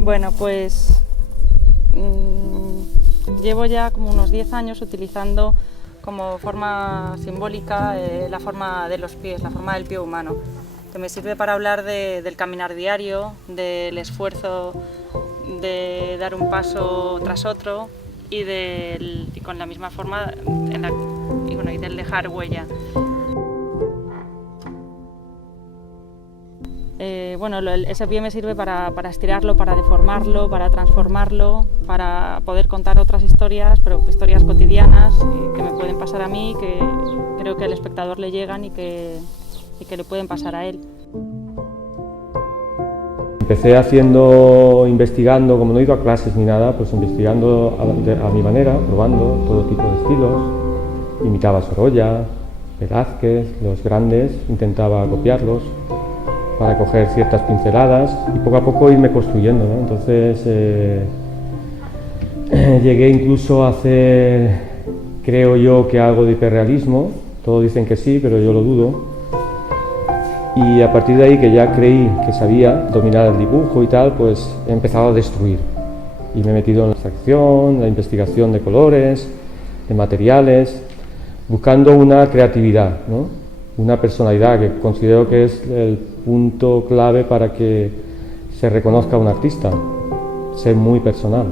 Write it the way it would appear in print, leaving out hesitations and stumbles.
Bueno, pues llevo ya como unos 10 años utilizando como forma simbólica la forma de los pies, la forma del pie humano, que me sirve para hablar del caminar diario, del esfuerzo de dar un paso tras otro y con la misma forma y del dejar huella. Ese pie me sirve para estirarlo, para deformarlo, para transformarlo, para poder contar otras historias, pero historias cotidianas que me pueden pasar a mí, que creo que al espectador le llegan y que le pueden pasar a él. Empecé investigando, como no he ido a clases ni nada, pues investigando a mi manera, probando todo tipo de estilos. Imitaba a Sorolla, Velázquez, los grandes, intentaba copiarlos para coger ciertas pinceladas y poco a poco irme construyendo, ¿no? Entonces llegué incluso a hacer, creo yo, que algo de hiperrealismo. Todos dicen que sí, pero yo lo dudo. Y a partir de ahí, que ya creí que sabía dominar el dibujo y tal, pues he empezado a destruir. Y me he metido en la abstracción, la investigación de colores, de materiales, buscando una creatividad, ¿no? Una personalidad que considero que es el punto clave para que se reconozca a un artista, ser muy personal.